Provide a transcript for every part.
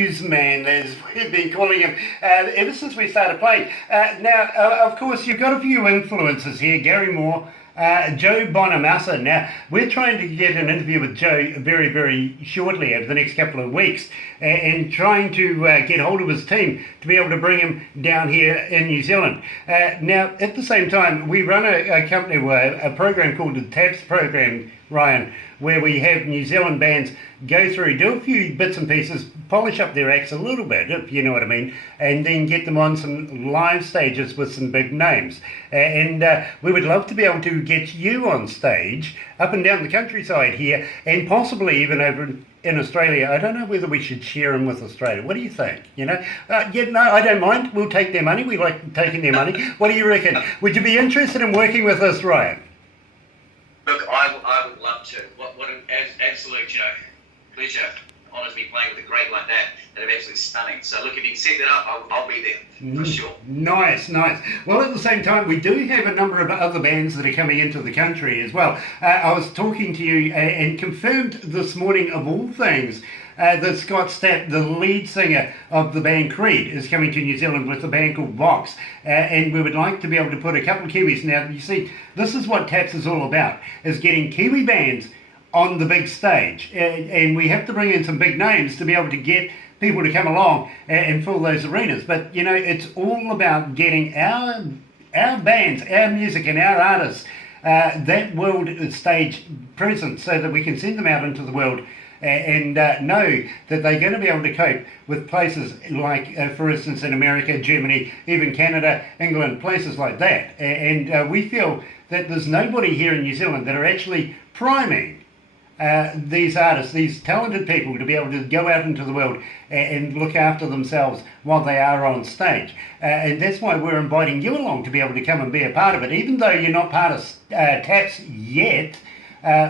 Man, as we've been calling him ever since we started playing. Of course, you've got a few influences here. Gary Moore, Joe Bonamassa. Now, we're trying to get an interview with Joe very, very shortly over the next couple of weeks and trying to get hold of his team to be able to bring him down here in New Zealand. Now, at the same time, we run a company, a program called the TAPS program, Ryan, where we have New Zealand bands go through, do a few bits and pieces, polish up their acts a little bit, if you know what I mean, and then get them on some live stages with some big names. We would love to be able to get you on stage up and down the countryside here, and possibly even over in Australia. I don't know whether we should share them with Australia. What do you think? No, I don't mind. We'll take their money. We like taking their money. What do you reckon? Would you be interested in working with us, Ryan? Look, I would love to. What an absolute, pleasure. Honour to be playing with a great like that. They're absolutely stunning. So look, if you can set that up, I'll be there for sure. Nice. Well, at the same time, we do have a number of other bands that are coming into the country as well. I was talking to you and confirmed this morning, of all things, that Scott Stapp, the lead singer of the band Creed, is coming to New Zealand with a band called Vox, and we would like to be able to put a couple of Kiwis. Now, you see, this is what TAPS is all about, is getting Kiwi bands on the big stage, and we have to bring in some big names to be able to get people to come along and fill those arenas. But it's all about getting our bands, our music, and our artists that world stage presence, so that we can send them out into the world and know that they're going to be able to cope with places like, for instance, in America, Germany, even Canada, England, places like that. And we feel that there's nobody here in New Zealand that are actually priming these artists, these talented people, to be able to go out into the world and look after themselves while they are on stage. And that's why we're inviting you along to be able to come and be a part of it. Even though you're not part of TAPS yet,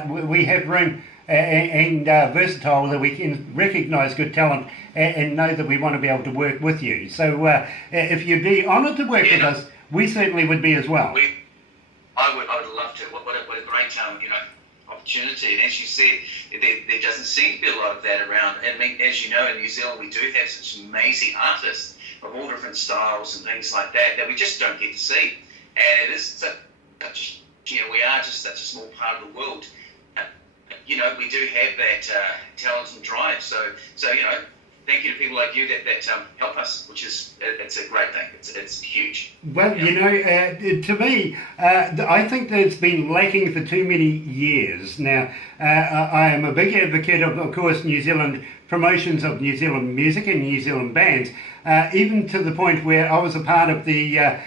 we have room and versatile that we can recognise good talent and know that we want to be able to work with you. So if you'd be honoured to work with us, we certainly would be as well. I would love to. What a great opportunity. And as you said, there doesn't seem to be a lot of that around. And I mean, as you know, in New Zealand, we do have such amazing artists of all different styles and things like that we just don't get to see. And it is such we are just such a small part of the world. We do have that talent and drive. So thank you to people like you that help us, which is, it's a great thing. It's huge. Well, to me, I think that it's been lacking for too many years. Now, I am a big advocate of course, New Zealand promotions of New Zealand music and New Zealand bands, even to the point where I was a part of the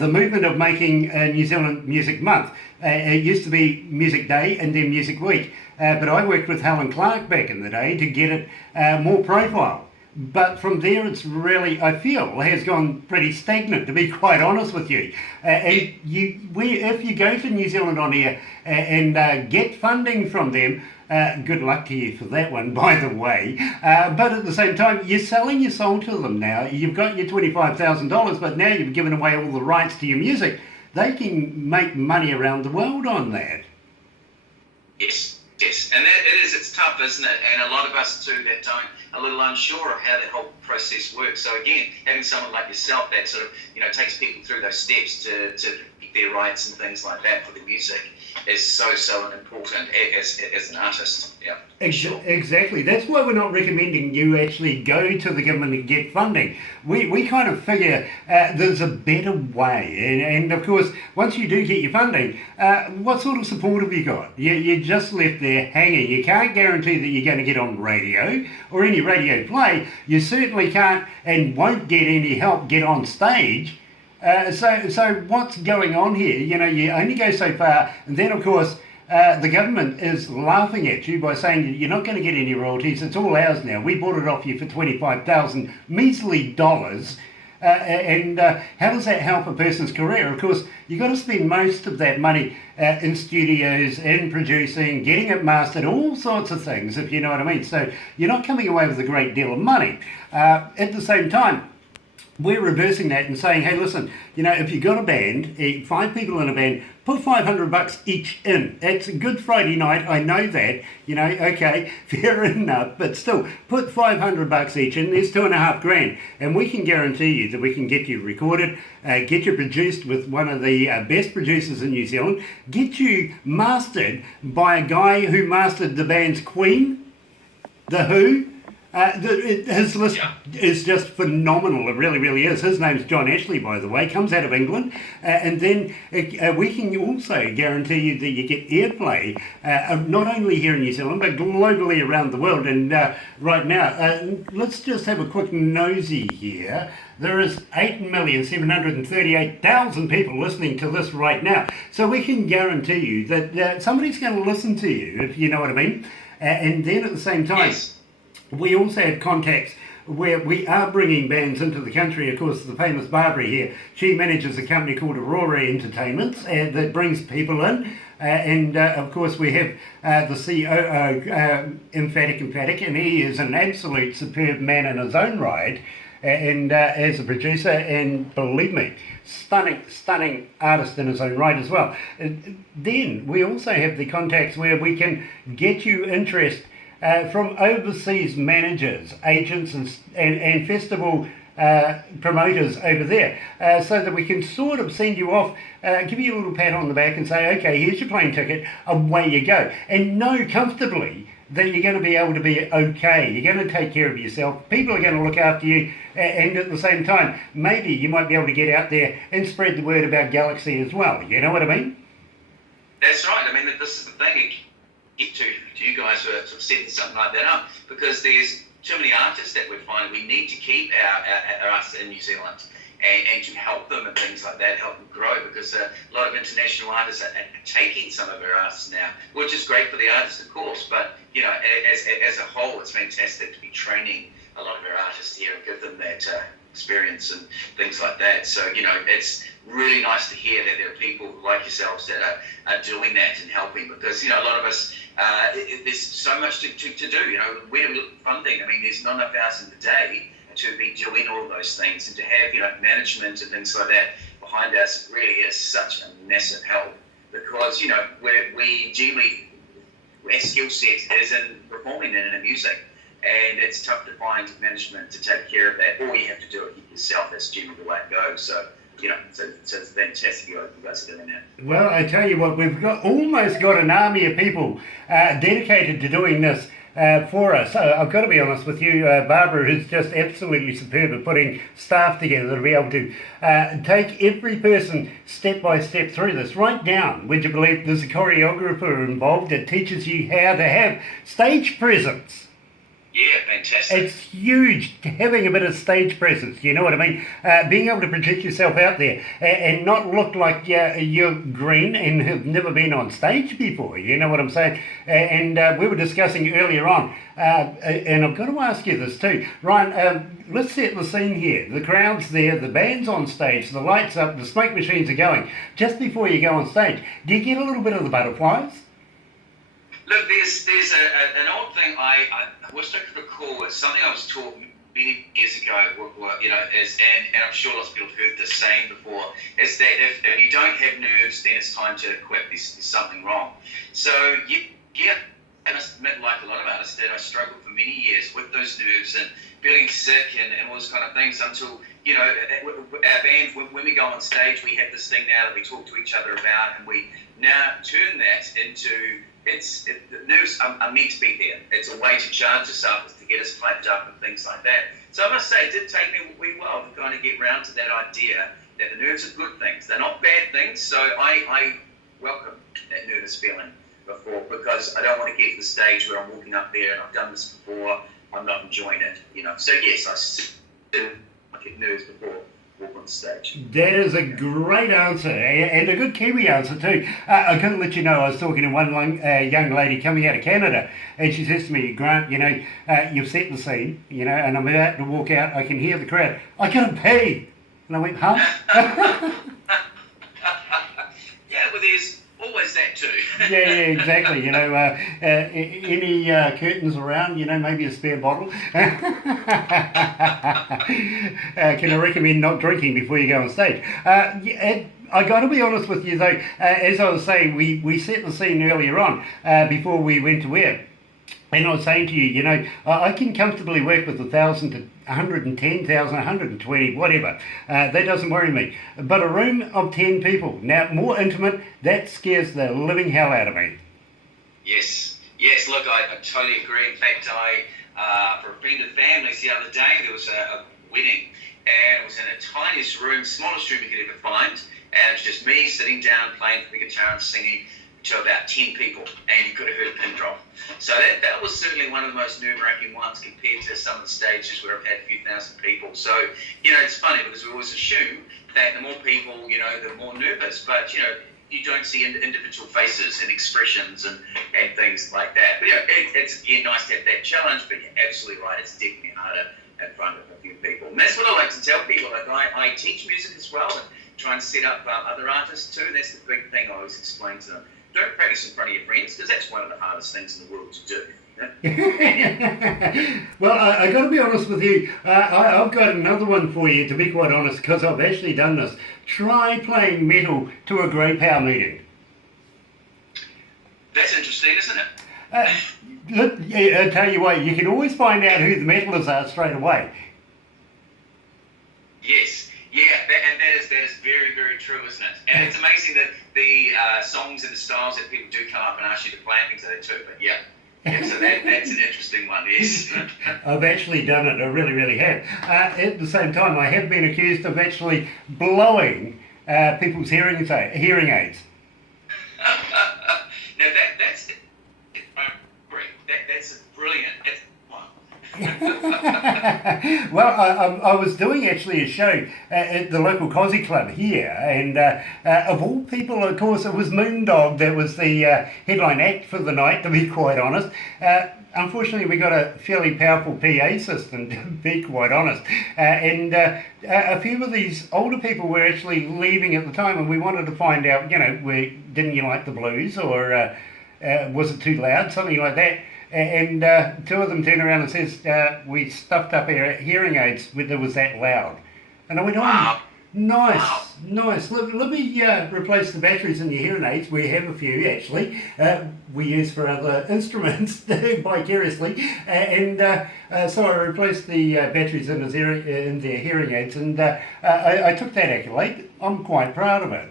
movement of making New Zealand Music Month. It used to be Music Day and then Music Week, but I worked with Helen Clark back in the day to get it more profile. But from there, it's really, I feel, has gone pretty stagnant, to be quite honest with you. If you go to New Zealand On Air and get funding from them, good luck to you for that one, by the way. But at the same time, you're selling your soul to them now. You've got your $25,000, but now you've given away all the rights to your music. They can make money around the world on that. Yes, and it's tough, isn't it? And a lot of us too that are a little unsure of how that whole process works. So again, having someone like yourself that sort of takes people through those steps to pick their rights and things like that for the music is so important as an artist. Yeah. Exactly. That's why we're not recommending you actually go to the government and get funding. We kind of figure there's a better way. And of course, once you do get your funding, what sort of support have you got? You're just left there hanging. You can't guarantee that you're going to get on radio or any radio play. You certainly can't and won't get any help get on stage. So what's going on here? You only go so far, and then of course the government is laughing at you by saying you're not going to get any royalties. It's all ours now. We bought it off you for $25,000 measly dollars. And how does that help a person's career? Of course, you've got to spend most of that money in studios, in producing, getting it mastered, all sorts of things, if you know what I mean. So you're not coming away with a great deal of money. At the same time, we're reversing that and saying, hey, listen, if you've got a band, 5 people in a band, put $500 each in. It's a Good Friday night, I know that, okay, fair enough, but still, put $500 each in, there's $2,500, and we can guarantee you that we can get you recorded, get you produced with one of the best producers in New Zealand, get you mastered by a guy who mastered the band's Queen, The Who. His list is just phenomenal. It really, really is. His name's John Ashley, by the way, comes out of England. And then we can also guarantee you that you get airplay, not only here in New Zealand, but globally around the world. And right now, let's just have a quick nosy here. There is 8,738,000 people listening to this right now. So we can guarantee you that somebody's going to listen to you, if you know what I mean. And then at the same time, we also have contacts where we are bringing bands into the country. Of course, the famous Barbara here, she manages a company called Aurora Entertainments that brings people in. And of course, we have the COO, Emphatic, and he is an absolute superb man in his own right. And as a producer, and believe me, stunning artist in his own right as well. Then we also have the contacts where we can get you interest from overseas managers, agents, and festival promoters over there, so that we can sort of send you off, give you a little pat on the back and say, okay, here's your plane ticket, away you go. And know comfortably that you're going to be able to be okay. You're going to take care of yourself. People are going to look after you, and at the same time, maybe you might be able to get out there and spread the word about Galaxy as well. You know what I mean? That's right. I mean, this is the thing. Get to you guys who are sort of setting something like that up, because there's too many artists that we're finding. We need to keep our us in New Zealand and to help them and things like that, help them grow, because a lot of international artists are taking some of our artists now, which is great for the artists, of course, but as a whole, it's fantastic to be training a lot of our artists here and give them that experience and things like that. So, it's really nice to hear that there are people like yourselves that are doing that and helping, because, a lot of us, there's so much to do. Where do we look for funding? I mean, there's not enough hours in the day to be doing all those things, and to have, management and things like that behind us really is such a massive help, because, we generally, our skill set is in performing and in music. And it's tough to find management to take care of that. All you have to do it yourself. That's generally the way it goes. So, so it's fantastic you guys are doing that. Well, I tell you what, we've almost got an army of people dedicated to doing this for us. I've got to be honest with you, Barbara is just absolutely superb at putting staff together to be able to take every person step by step through this. Right down, would you believe there's a choreographer involved that teaches you how to have stage presence. Yeah, fantastic. It's huge, having a bit of stage presence, you know what I mean? Being able to project yourself out there and not look like you're green and have never been on stage before, you know what I'm saying? And we were discussing earlier on, and I've got to ask you this too. Ryan, let's set the scene here. The crowd's there, the band's on stage, the lights up, the smoke machines are going. Just before you go on stage, do you get a little bit of the butterflies? Look, there's an old thing I wish I could recall. It's something I was taught many years ago, and I'm sure lots of people have heard this saying before, is that if you don't have nerves, then it's time to quit. There's something wrong. So, I must admit, like a lot of artists did, I struggled for many years with those nerves and feeling sick and all those kind of things until, our band, when we go on stage, we have this thing now that we talk to each other about, and we now turn that into... the nerves are meant to be there. It's a way to charge us up, to get us hyped up and things like that. So I must say, it did take me a wee while to kind of get round to that idea that the nerves are good things. They're not bad things. So I welcome that nervous feeling before, because I don't want to get to the stage where I'm walking up there and I've done this before, I'm not enjoying it. So yes, I get nerves before walk on stage. That is a great answer, and a good Kiwi answer too. I couldn't let you know, I was talking to one young lady coming out of Canada, and she says to me, Grant, you've set the scene, and I'm about to walk out, I can hear the crowd, I gotta pee. And I went, huh? Yeah, well, there's always that too. Yeah, exactly. Any curtains around, maybe a spare bottle. Can I recommend not drinking before you go on stage? I got to be honest with you though, as I was saying, we set the scene earlier on before we went to air. And I was saying to you, you know, I can comfortably work with 1,000 to 110,000, 120, whatever. That doesn't worry me. But a room of 10 people, now more intimate, that scares the living hell out of me. Yes, look, I totally agree. In fact, for a friend of the family's the other day, there was a wedding, and it was in the tiniest room, smallest room you could ever find, and it was just me sitting down playing the guitar and singing to about 10 people, and you could have heard a pin drop. So that was certainly one of the most nerve-wracking ones compared to some of the stages where I've had a few thousand people. So, you know, it's funny because we always assume that the more people, you know, the more nervous, but, you know, you don't see individual faces and expressions and things like that. But, you know, it's, again, nice to have that challenge, but you're absolutely right, it's definitely harder in front of a few people. And that's what I like to tell people. Like, I teach music as well and try and set up other artists too. That's the big thing I always explain to them. Don't practice in front of your friends, because that's one of the hardest things in the world to do. Well, I got to be honest with you. I've got another one for you, to be quite honest, because I've actually done this. Try playing metal to a grey power meeting. That's interesting, isn't it? Look, I tell you what, you can always find out who the metalers are straight away. Yes, yeah, and that is very, very true, isn't it? And it's amazing that the songs and the styles that people do come up and ask you to play and things like that too. But yeah, so that's an interesting one, yes. I've actually done it, I really, really have. At the same time, I have been accused of actually blowing people's hearing aids. Now that's brilliant. Well, I was doing actually a show at the local Cosy Club here, and of all people, of course, it was Moondog that was the headline act for the night, to be quite honest. Unfortunately, we got a fairly powerful PA system, to be quite honest, and a few of these older people were actually leaving at the time, and we wanted to find out, you know, didn't you like the blues, or was it too loud, something like that. And two of them turned around and says, we stuffed up our hearing aids when it was that loud. And I went, wow. Nice. Let me replace the batteries in your hearing aids. We have a few, actually. We use for other instruments vicariously. So I replaced the batteries in their hearing aids, and I took that accolade. I'm quite proud of it.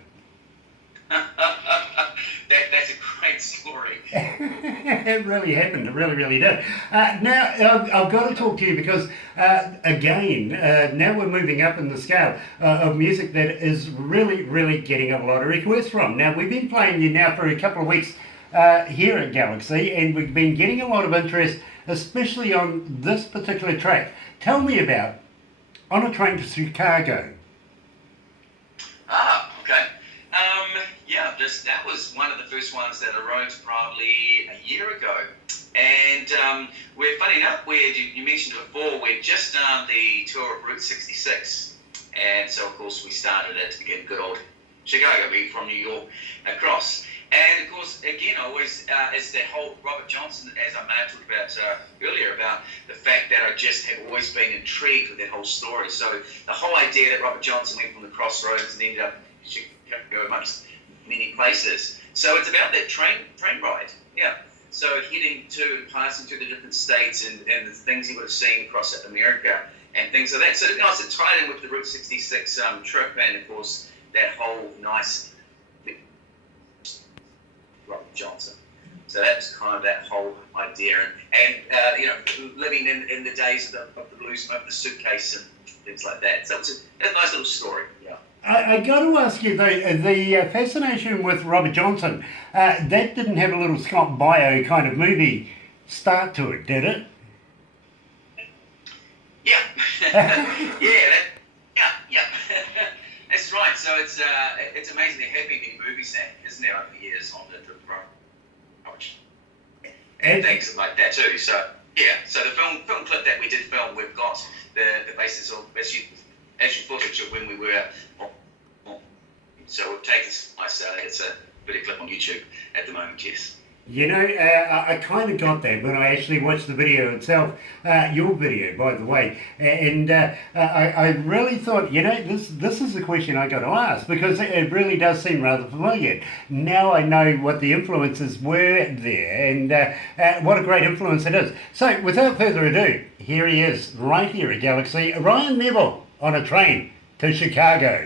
That's a great story. It really happened. It really, really did. Now, I've got to talk to you because, again, now we're moving up in the scale of music that is really, really getting a lot of requests from. Now, we've been playing you now for a couple of weeks here at Galaxy, and we've been getting a lot of interest, especially on this particular track. Tell me about On a Train to Chicago. Okay. Yeah, that was one of the first ones that I wrote probably a year ago. And we're, funny enough, you mentioned before, we've just done the tour of Route 66. And so, of course, we started it in good old Chicago, being from New York across. And, of course, again, always, it's that whole Robert Johnson, as I may have talked about earlier, about the fact that I just have always been intrigued with that whole story. So the whole idea that Robert Johnson went from the crossroads and ended up in Chicago amongst many places. So it's about that train ride, yeah. So heading to and passing through the different states and the things he would have seen across America and things like that. So it's nice to tie in with the Route 66 trip, and of course that whole nice Robert Johnson. So that's kind of that whole idea, and you know, living in the days of the blues, of the suitcase and things like that. So it's a nice little story, yeah. I got to ask you, though, the fascination with Robert Johnson, that didn't have a little Scott Bio kind of movie start to it, did it? Yeah. Yeah. That's right. So it's amazing there have been many movies that, isn't there, over the years on the Robert and things like that too. So yeah. So the film clip that we did film, we've got the basis of actual footage of when we were on. So we've taken it's a bit of clip on YouTube at the moment, yes. You know, I kind of got that when I actually watched the video itself, your video, by the way, and I really thought, you know, this is the question I got to ask because it really does seem rather familiar. Now I know what the influences were there and what a great influence it is. So, without further ado, here he is, right here at Galaxy, Ryan Neville on a train to Chicago.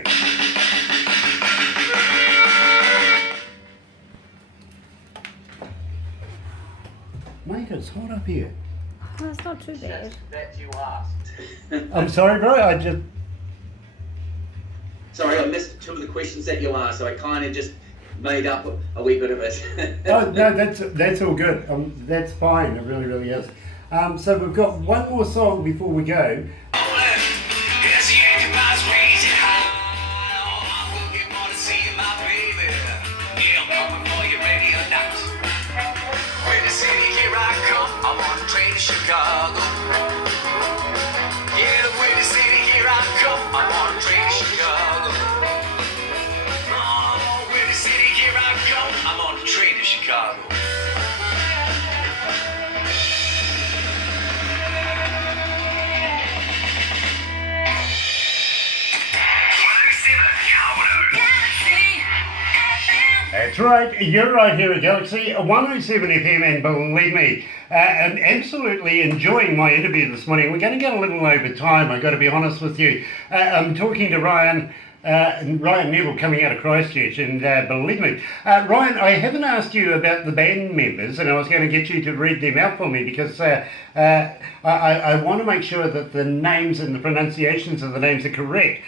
Mate, it's hot up here. Oh, it's not too bad. That you asked. I'm sorry, bro. Sorry, I missed two of the questions that you asked, so I kind of just made up a wee bit of it. Oh no, that's all good. That's fine. It really, really is. So we've got one more song before we go. Chicago. Yeah, the way the city, here I come. I want to train to Chicago. Oh, with the city, here I come. I'm on the train to Chicago. That's right, you're right here at Galaxy 107 FM, and believe me, I'm absolutely enjoying my interview this morning. We're going to get a little over time, I've got to be honest with you. I'm talking to Ryan Neville coming out of Christchurch, and believe me, Ryan, I haven't asked you about the band members, and I was going to get you to read them out for me because I want to make sure that the names and the pronunciations of the names are correct.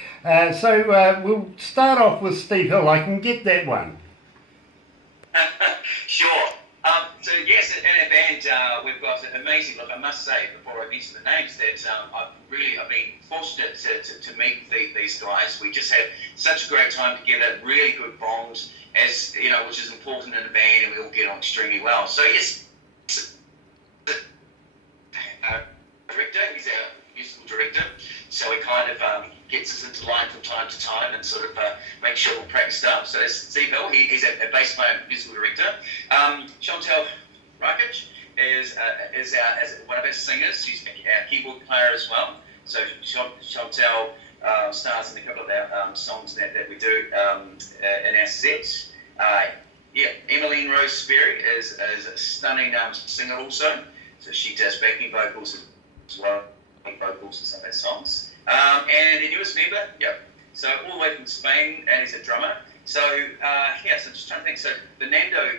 So we'll start off with Steve Hill. I can get that one. Sure. So yes, in a band we've got an amazing look. I must say before I mention the names that I've been fortunate to meet these guys. We just had such a great time together, really good bond, as you know, which is important in a band, and we all get on extremely well. So yes, director, he's our musical director, so he kind of gets us into line from time to time and sort of make sure we're practiced up. So that's Steve Hill, he's a bass player and musical director. Chantel Rakic is one of our singers. She's our keyboard player as well. So Chantel stars in a couple of our songs that we do in our sets. Emmeline Rose Sperry is a stunning singer also. So she does backing vocals as well, vocals in some of our songs. And the newest member, so all the way from Spain, and he's a drummer. So so just trying to think. So Fernando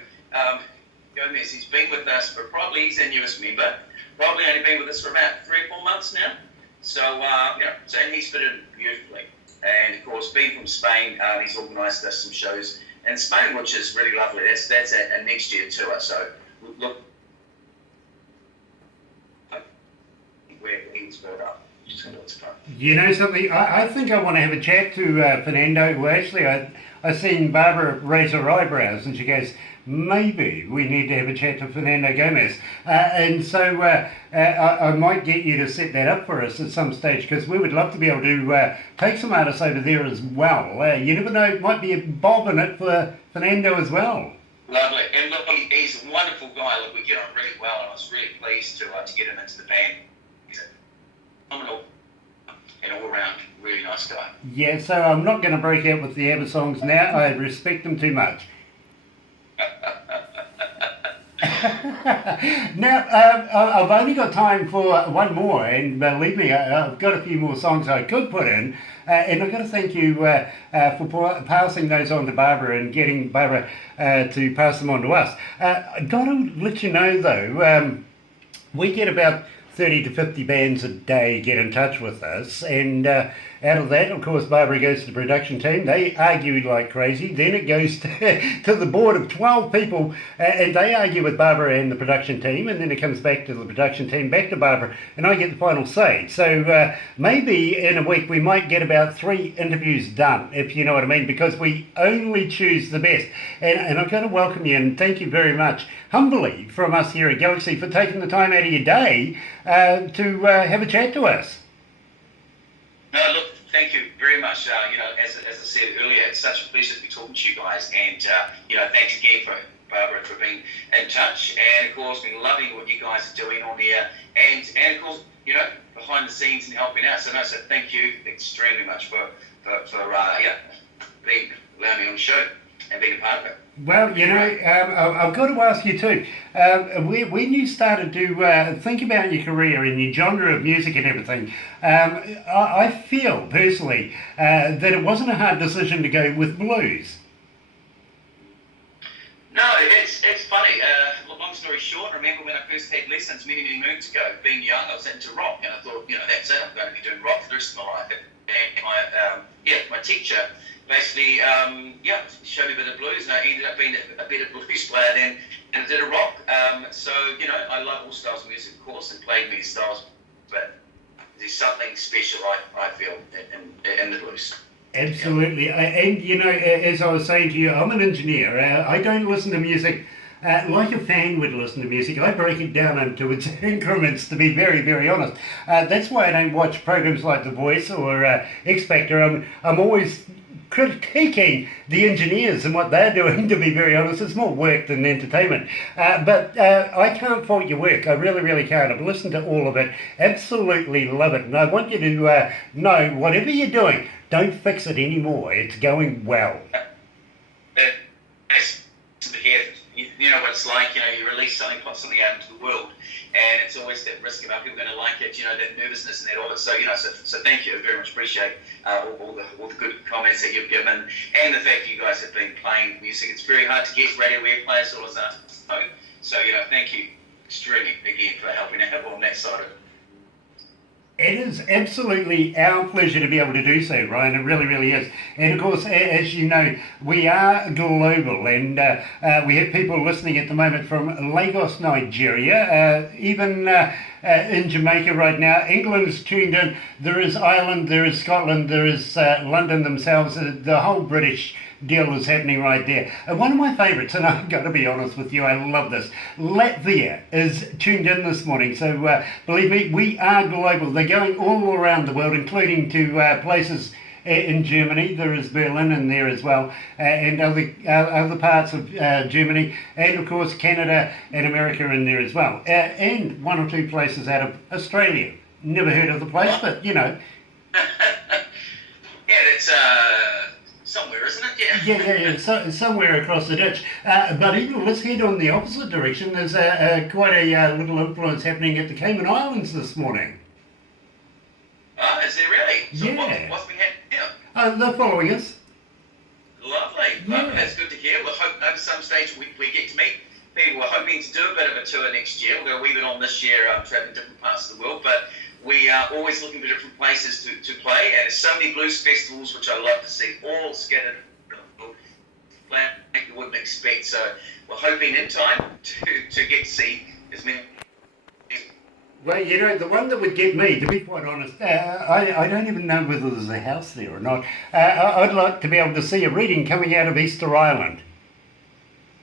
Gomez, he's been with us for he's our newest member. Probably only been with us for about 3 or 4 months now. So and he's fitted in beautifully. And of course, being from Spain, he's organised us some shows in Spain, which is really lovely. That's a next year tour. So look where he was brought up. You know something? I think I want to have a chat to Fernando. Well, actually, I seen Barbara raise her eyebrows, and she goes, maybe we need to have a chat to Fernando Gomez. And so I might get you to set that up for us at some stage, because we would love to be able to take some artists over there as well. You never know, it might be a bob in it for Fernando as well. Lovely. And look, he's a wonderful guy. Look, we get on really well, and I was really pleased to get him into the band. He's a phenomenal and all-round really nice guy. Yeah, so I'm not going to break out with the ABBA songs now. I respect them too much. Now, I've only got time for one more, and believe me, I've got a few more songs I could put in, and I've got to thank you for passing those on to Barbara and getting Barbara to pass them on to us. I've got to let you know, though, we get about 30 to 50 bands a day get in touch with us, and out of that, of course, Barbara goes to the production team. They argue like crazy. Then it goes to the board of 12 people, and they argue with Barbara and the production team, and then it comes back to the production team, back to Barbara, and I get the final say. So maybe in a week we might get about 3 interviews done, if you know what I mean, because we only choose the best. And I've got to welcome you and thank you very much, humbly, from us here at Galaxy, for taking the time out of your day to have a chat to us. No, look, thank you very much. As I said earlier, it's such a pleasure to be talking to you guys, and thanks again Barbara, for being in touch, and of course, been loving what you guys are doing on there, and of course, behind the scenes and helping out. So thank you extremely much for being allowing me on the show and being a part of it. Well, I've got to ask you too, when you started to think about your career and your genre of music and everything, I feel personally that it wasn't a hard decision to go with blues. No, it's funny. Long story short, I remember when I first had lessons many moons ago, being young, I was into rock, and I thought, that's it, I'm going to be doing rock for the rest of my life. And my teacher basically, showed me a bit of blues, and I ended up being a better blues player than I did a rock. So, I love all styles of music, of course, and played many styles, but there's something special, I feel, in the blues. Absolutely. And, as I was saying to you, I'm an engineer. I don't listen to music like a fan would listen to music. I break it down into its increments, to be very, very honest. That's why I don't watch programs like The Voice or X Factor. I'm always critiquing the engineers and what they're doing, to be very honest. It's more work than entertainment. But I can't fault your work. I really, really can't. I've listened to all of it. Absolutely love it. And I want you to know, whatever you're doing, don't fix it anymore. It's going well. You know what it's like, you release something, put something out into the world, and it's always that risk about people going to like it, that nervousness and that all of it. So, so thank you. I very much appreciate all the good comments that you've given, and the fact that you guys have been playing music. It's very hard to get radio airplay, all of that. So, thank you extremely again for helping out on that side of it. It is absolutely our pleasure to be able to do so, Ryan. It really, really is. And of course, as you know, we are global, and we have people listening at the moment from Lagos, Nigeria, even in Jamaica right now. England's tuned in. There is Ireland, there is Scotland, there is London themselves. The whole British deal is happening right there. And one of my favourites, and I've got to be honest with you, I love this, Latvia is tuned in this morning. So believe me, we are global. They're going all around the world, including to places in Germany. There is Berlin in there as well, and other parts of Germany, and of course Canada and America in there as well, and one or two places out of Australia. Never heard of the place, but Yeah, that's somewhere, isn't it? Yeah. So, somewhere across the ditch. But even let's head on the opposite direction. There's quite a little influence happening at the Cayman Islands this morning. Oh, is there really? So Yeah. what's been happening here? They're following us. Lovely. Yeah. That's good to hear. We'll hope at some stage we get to meet people. We're hoping to do a bit of a tour next year. We'll go a wee bit on this year, traveling different parts of the world, but we are always looking for different places to play, and there's so many blues festivals which I love to see, all scattered you wouldn't expect. So we're hoping in time to get to see as many. Well, the one that would get me, to be quite honest, I don't even know whether there's a house there or not. I'd like to be able to see a reading coming out of Easter Island.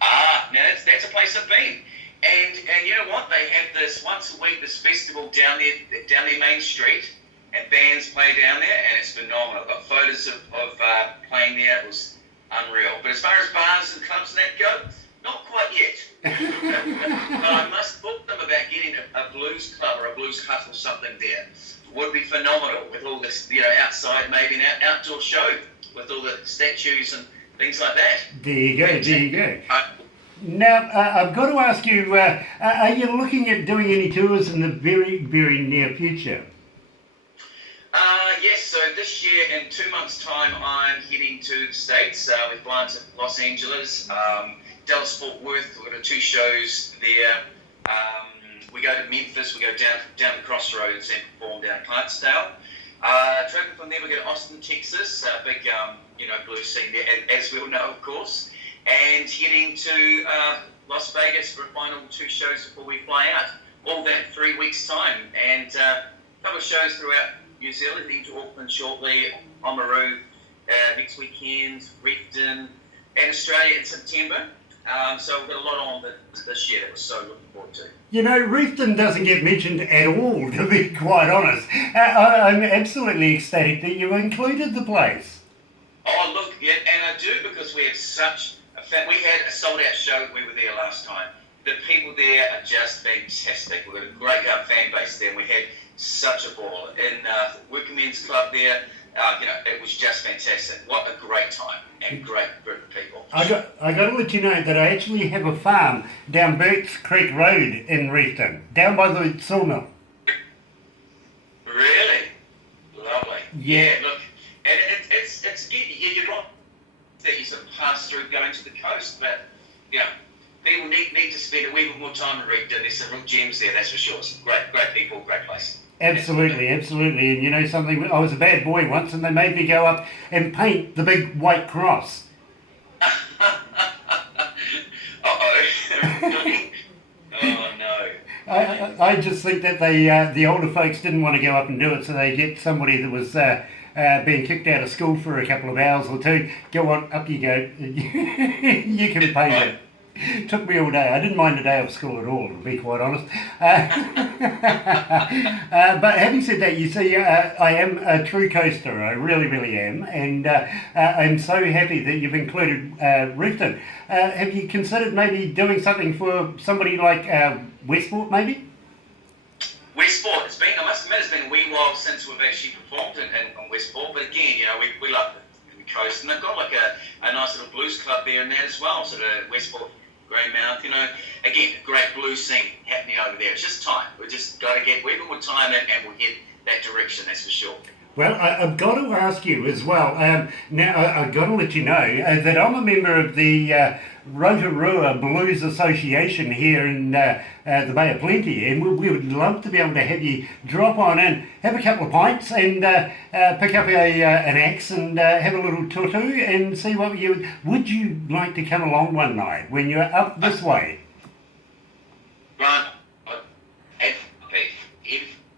Now that's a place I've been. And you know what? They have this once a week, this festival down their main street, and bands play down there, and it's phenomenal. I've got photos of playing there. It was unreal. But as far as bars and clubs and that go, not quite yet. But I must book them about getting a blues club or a blues hut or something there. It would be phenomenal with all this, outside, maybe an outdoor show with all the statues and things like that. There you go. Now, I've got to ask you, are you looking at doing any tours in the very, very near future? Yes, so this year, in 2 months' time, I'm heading to the States. We're flying to Los Angeles, Dallas, Fort Worth. We've got 2 shows there. We go to Memphis, we go down the Crossroads and perform down at Clarksdale. Traveling from there, we go to Austin, Texas, big, blues scene there, as we all know, of course. And heading to Las Vegas for a final 2 shows before we fly out. All that in 3 weeks' time. And a couple of shows throughout New Zealand, heading to Auckland shortly, Oamaru next weekend, Reefton, and Australia in September. So we've got a lot on this year that we're so looking forward to. Reefton doesn't get mentioned at all, to be quite honest. I'm absolutely ecstatic that you included the place. Oh, look, yeah, and I do, because we have such a we had a sold-out show. We were there last time. The people there are just fantastic. We've got a great fan base there. And we had such a ball in Working Men's Club there. It was just fantastic. What a great time and great group of people. I got to let you know that I actually have a farm down Burks Creek Road in Reefton, down by the sawmill. Really? Lovely. Yeah. Look, and it's you're right that you sort of pass through going to the coast, but people need to spend a wee bit more time in Reefton. There's some real gems there, that's for sure. Some great people, great place. Absolutely. And you know something, I was a bad boy once and they made me go up and paint the big white cross. Uh-oh. Oh, no. I just think that the older folks didn't want to go up and do it, so they get somebody that was being kicked out of school for a couple of hours or two. Go on, up you go. You can paint it. Took me all day. I didn't mind a day of school at all, to be quite honest. But having said that, you see, I am a true coaster. I really, really am. And I'm so happy that you've included Reefton. Have you considered maybe doing something for somebody like Westport, maybe? Westport, I must admit, it's been a wee while since we've actually performed in Westport. But again, we love the coast. And they've got like a nice little blues club there and that as well, sort of Westport. Greymouth, again, great blues scene happening over there. It's just time. We've just got to get a bit more time and we'll get that direction, that's for sure. Well, I've got to ask you as well. Now, I've got to let you know that I'm a member of the Rotorua Blues Association here in the Bay of Plenty, and we would love to be able to have you drop on in, have a couple of pints, and pick up an axe and have a little tutu and see what would you like to come along one night when you're up this way? Grant, every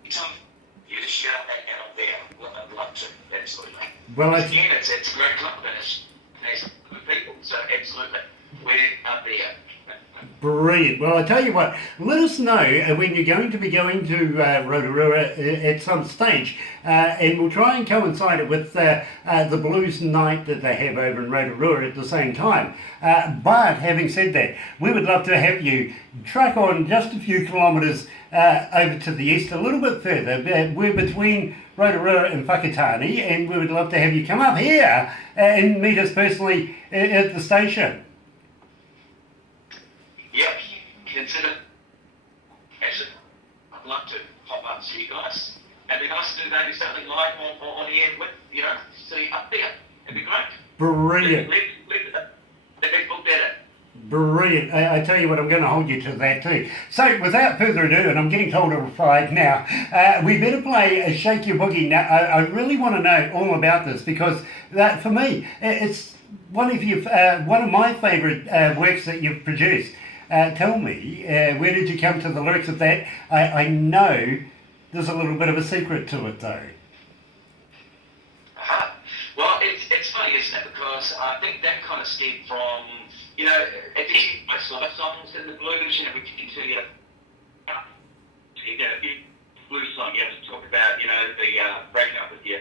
time you just shout that out there, I'd love to, absolutely. Well, again, it's a great club and it's good people, so absolutely. We're up there. Brilliant. Well, I tell you what, let us know when you're going to be going to Rotorua at some stage, and we'll try and coincide it with the blues night that they have over in Rotorua at the same time. But having said that, we would love to have you truck on just a few kilometres over to the east, a little bit further. We're between Rotorua and Whakatane, and we would love to have you come up here and meet us personally at the station. Yep, consider. Actually, I'd love to pop up to see you guys. It'd be nice to do maybe something live on the air with, see you up there. It'd be great. Brilliant. Let's book that in. Brilliant. I tell you what, I'm going to hold you to that too. So, without further ado, and I'm getting told I'm fried now, we better play a Shake Your Boogie. Now, I really want to know all about this because for me, it's one of my favourite works that you've produced. Tell me, where did you come to the lyrics of that? I know there's a little bit of a secret to it though. Well, it's funny, isn't it? Because I think that kind of stemmed from, at the most love songs in the blues, we can tell you, blues song, you have to talk about, the breaking up with your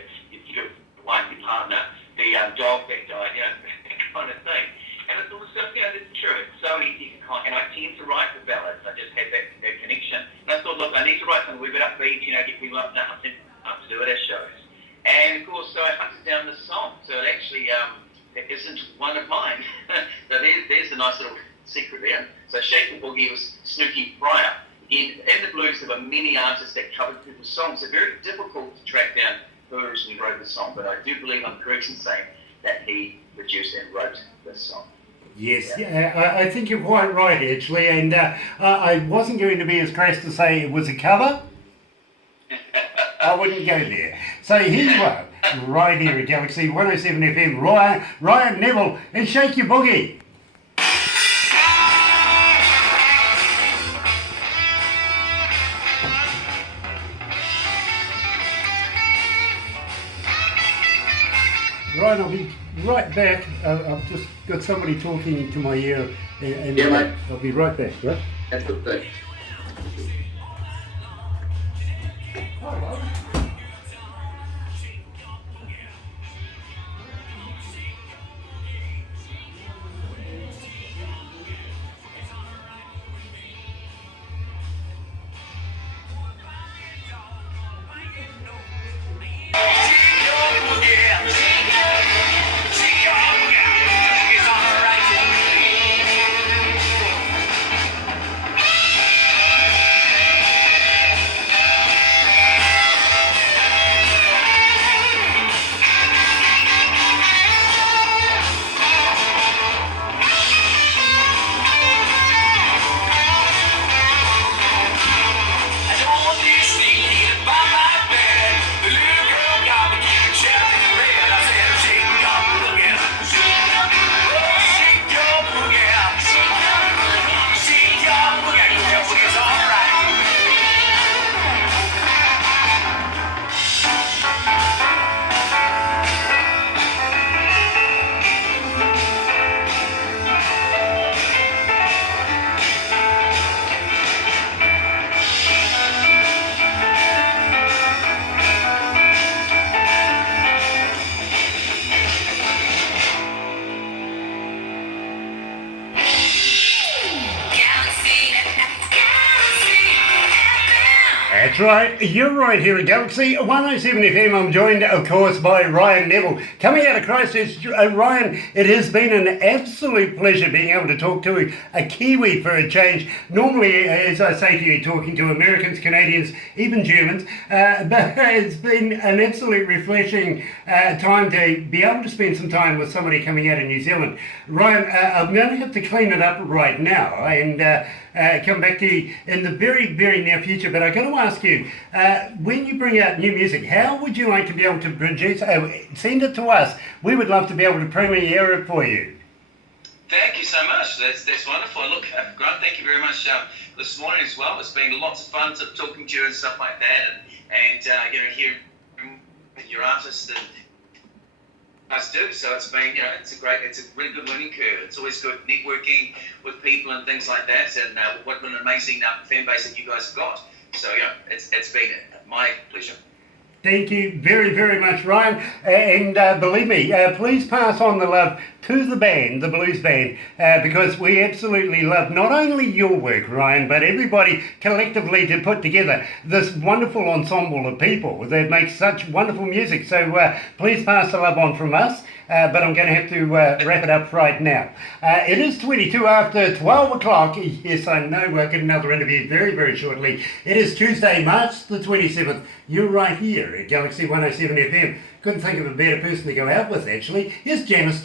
wife, your partner, the dog that died, that kind of thing. And it's all stuff, it's true. It's so easy to and I tend to write the ballads. I just have that connection. And I thought, look, I need to write something a bit upbeat, get people up to do it at shows. And of course, so I hunted down this song. So it actually it isn't one of mine. So there's a nice little secret there. So Shake Your Boogie was Snooky Fryer. In the blues, there were many artists that covered people's songs. It's very difficult to track down who originally wrote the song, but I do believe I'm correct in saying that he produced and wrote this song. Yes, yeah, I think you're quite right, actually, and I wasn't going to be as crass to say it was a cover. I wouldn't go there. So here you are, right here at Galaxy 107 FM, Ryan Neville, and Shake Your Boogie. Ryan, I'll be right back. I've just got somebody talking to my ear, and Yeah, mate. I'll be right back, right? That's good thing. That's right, you're right here at Galaxy 107 FM. I'm joined, of course, by Ryan Neville. Coming out of Christchurch, Ryan, it has been an absolute pleasure being able to talk to a Kiwi for a change. Normally, as I say to you, talking to Americans, Canadians, even Germans, but it's been an absolute refreshing time to be able to spend some time with somebody coming out of New Zealand. Ryan, I'm going to have to clean it up right now and come back to you in the very, very near future, but I'm going to ask you, when you bring out new music, how would you like to be able to produce, send it to us? We would love to be able to premiere it for you. Thank you so much. That's wonderful. Look, Grant, thank you very much this morning as well. It's been lots of fun talking to you and stuff like that, and hearing your artists and us do. So it's been, it's a really good learning curve. It's always good networking with people and things like that, and what an amazing fan base that you guys have got. So it's been my pleasure. Thank you very, very much, Ryan. And believe me, please pass on the love to the band, the blues band, because we absolutely love not only your work, Ryan, but everybody collectively to put together this wonderful ensemble of people that make such wonderful music. So please pass the love on from us. But I'm going to have to wrap it up right now. It is 22 after 12 o'clock. Yes, I know we'll get another interview very, very shortly. It is Tuesday, March the 27th. You're right here at Galaxy 107 FM. Couldn't think of a better person to go out with, actually. Here's Janice.